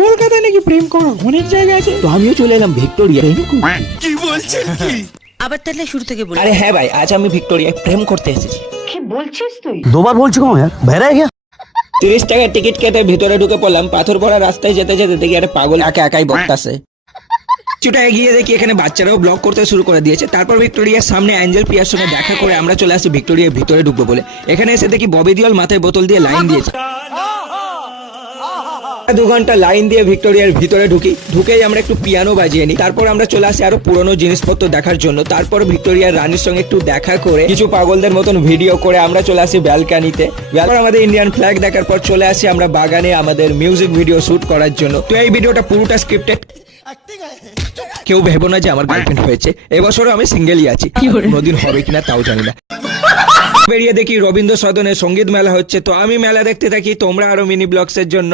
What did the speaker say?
কলকাতায় নাকি প্রেম করার অনেক জায়গা আছে, তো আমিও চলে এলাম ভিক্টোরিয়া। কি বলছেন কি? আবার তাহলে শুরু থেকে বলি। আরে হ্যাঁ ভাই, আজ আমি ভিক্টোরিয়ায় প্রেম করতে এসেছি। কি বলছিস তুই? दो बार बोल चुका हूँ यार, बहरा है क्या? 30 টাকার টিকিট কেটে ভিতরে ঢুকে পড়লাম। পাথর পড়া রাস্তায় যেতে যেতে দেখি একটা পাগল একা একাই বকতাছে। কিছুটা এগিয়ে দেখি এখানে বাচ্চারাও ব্লগ করতে শুরু করে দিয়েছে। তারপর ভিক্টোরিয়ার সামনে অ্যাঞ্জেল পিয়ার সঙ্গে দেখা করে আমরা চলে আসি ভিক্টোরিয়ার ভিতরে ঢুকবো বলে। এখানে এসে দেখি ববি দিওল মাথায় বোতল দিয়ে লাইন দিয়েছে। 2 ঘন্টা লাইন দিয়ে ভিক্টোরিয়ার ভিতরে ঢুকেই আমরা একটু পিয়ানো বাজিয়ে নিই। তারপর আমরা চলে আসি আরো পুরনো জিনিসপত্র দেখার জন্য। তারপর ভিক্টোরিয়ার রানীর সঙ্গে একটু দেখা করে কিছু পাগলদের মতন ভিডিও করে আমরা চলে আসি ব্যালকানিতে। তারপর আমাদের ইন্ডিয়ান ফ্ল্যাগ দেখার পর চলে আসি আমরা বাগানে আমাদের মিউজিক ভিডিও শুট করার জন্য। তো এই ভিডিওটা পুরোটা স্ক্রিপ্টেড, কেউ ভেবো না যে আমার গার্লফ্রেন্ড হয়েছে। এবছরও আমি সিঙ্গেলই আছি, কোনোদিন হবে কিনা তাও জানি না। বেরিয়ে দেখি রবীন্দ্র সদনে সঙ্গীত মেলা হচ্ছে, তো আমি মেলা দেখতে থাকি। তোমরা আরো মিনি ব্লগসের জন্য